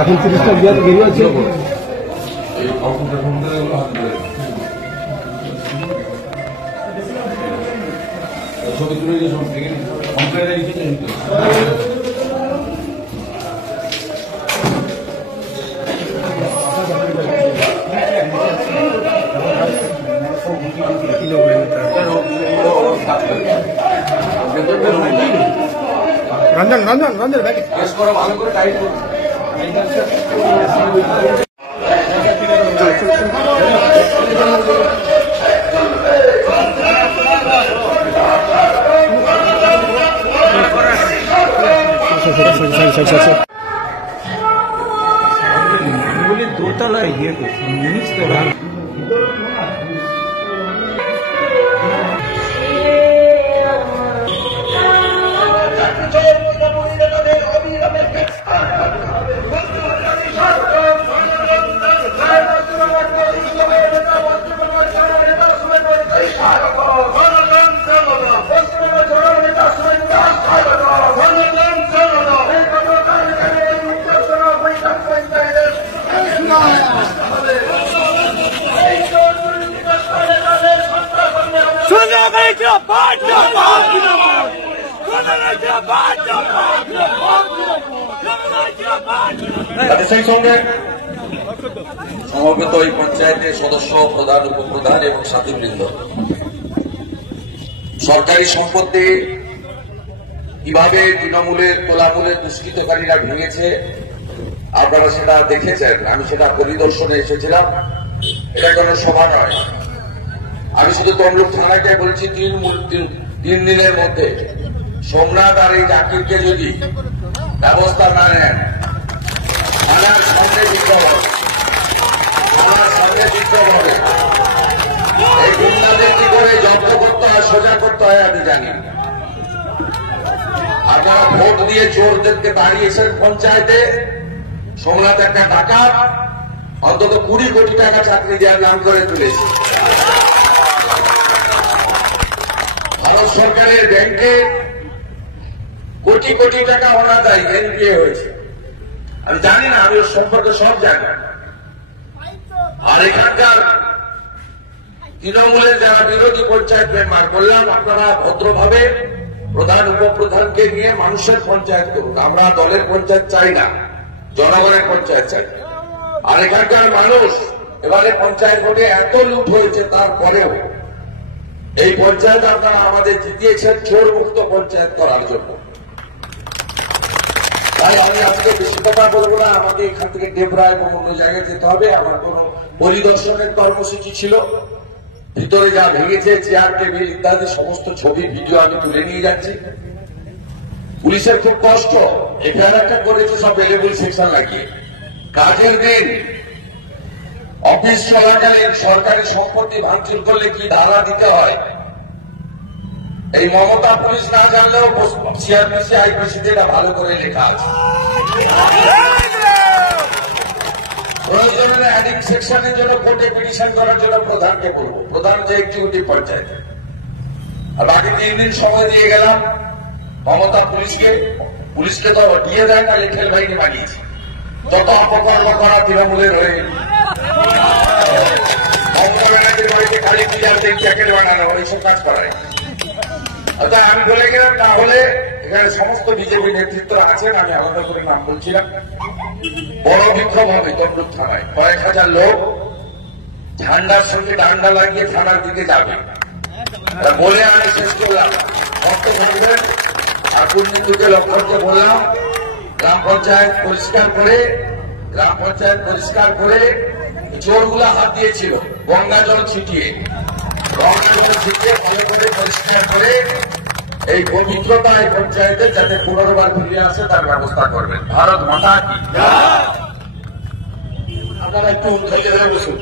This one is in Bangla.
এখন 30টা বেরিয়ে আছে। রঞ্জন রঞ্জন রঞ্জন ব্যাগে ভালো করে টাইট করুন। দোতলা ইয়ে মিনিট সেই সঙ্গে সমবেত এই পঞ্চায়েতের সদস্য, প্রধান, উপপ্রধান এবং সাথীবৃন্দ, সরকারি সম্পত্তি কিভাবে তৃণমূলের তোলামূলের দুষ্কৃতকারীরা ভেঙেছে আপনারা সেটা দেখেছেন। আমি সেটা পরিদর্শনে এসেছিলাম। এটা কোনো সভা নয়। আমি শুধু তমলুক থানাকে বলছি 3 দিনের মধ্যে সোমনাথ আর এই জাকিরকে যদি ব্যবস্থা না নেন, থানার সামনে বিক্ষোভ হবে, থানার সামনে বিক্ষোভ হবে। এই গুন্ডাদের কি করে জব্দ করতে হয়, সোজা করতে হয় আমি জানি। আপনারা ভোট দিয়ে চোরদেরকে দাঁড়িয়েছেন পঞ্চায়েতে। সোমনাথ একটা ডাকাত, অন্তত 20 কোটি টাকা চাকরি দেওয়ার নাম করে তুলেছে। ভারত সরকারের ব্যাংকে কোটি কোটি টাকা অনাদায়ী এনপিএ হয়েছে। আমি জানি না, আমি ওর সম্পর্কে সব জানি। আর এখানকার তৃণমূলের যারা বিরোধী পঞ্চায়েত মেম্বার, বললাম আপনারা ভদ্রভাবে প্রধান উপপ্রধানকে নিয়ে মানুষের পঞ্চায়েত করুন। আমরা দলের পঞ্চায়েত চাই না, জনগণের পঞ্চায়েত চাই। আর এখানকার মানুষ এবারে পঞ্চায়েত ভোটে এত লুট হয়েছে, তারপরেও এই পঞ্চায়েত আপনারা আমাদের জিতিয়েছেন চোর মুক্ত পঞ্চায়েত করার জন্য। তাই আমি আজকে বেশি কথা বলবো না। আমাকে এখান থেকে ডেবরা এবং অন্য জায়গায় যেতে হবে। আমার কোন পরিদর্শনের কর্মসূচি ছিল। ভিতরে যা ভেঙেছে, চেয়ার টেবিল ইত্যাদি সমস্ত ছবি ভিডিও আমি তুলে নিয়ে যাচ্ছি। পুলিশের খুব কষ্ট। এফআইআর একটা করেছে সব এলেবল সেকশন লাগিয়ে। কাজের দিন অফিস চলাকালীন সরকারি সম্পত্তি ভাঙচুর করলে কি ধারা দিতে হয়, এই মমতা পুলিশ না জানলেও সিআরপিসি আইপিসিতে এটা ভালো করে লেখা আছে। প্রয়োজনে অ্যাডিং সেকশনের জন্য কোর্টে পিটিশন করার জন্য প্রধানকে করবো। প্রধান যে এক্সিকিউটিভ পঞ্চায়েত। আর বাকি 3 দিন সময় দিয়ে গেলাম মমতা পুলিশকে তো দিয়ে দেয় না, লেখের বাহিনী বানিয়েছে। যত অপকর্ম করা তৃণমূলের হয়ে কালী পূজার দিন জ্যাকেট বানানো, এইসব কাজ করায়। অর্থাৎ আমি বলে গেলাম, তাহলে এখানে সমস্ত বিজেপি নেতৃত্ব আছেন, আমি আলাদা করে নাম বলছিলাম। বড় বিক্ষোভ হবে তমলুক থানায়। কয়েক হাজার লোক ঝান্ডার সঙ্গে ডান্ডা লাগিয়ে থানার দিকে যাবে বলে আমি শেষ করলাম। ভক্ত থাকবেন। আর দুর্নীতিকে লক্ষ্যকে বললাম, গ্রাম পঞ্চায়েত পরিষ্কার করে চোরগুলা হাত দিয়েছিল গঙ্গা জল ছিটিয়ে ভালো করে পরিষ্কার করে এই পবিত্রতা এই পঞ্চায়েতে যাতে পুনর্বার ফিরে আসে তার ব্যবস্থা করবেন। ভারত মাতা কি। আপনারা একটু বসুন।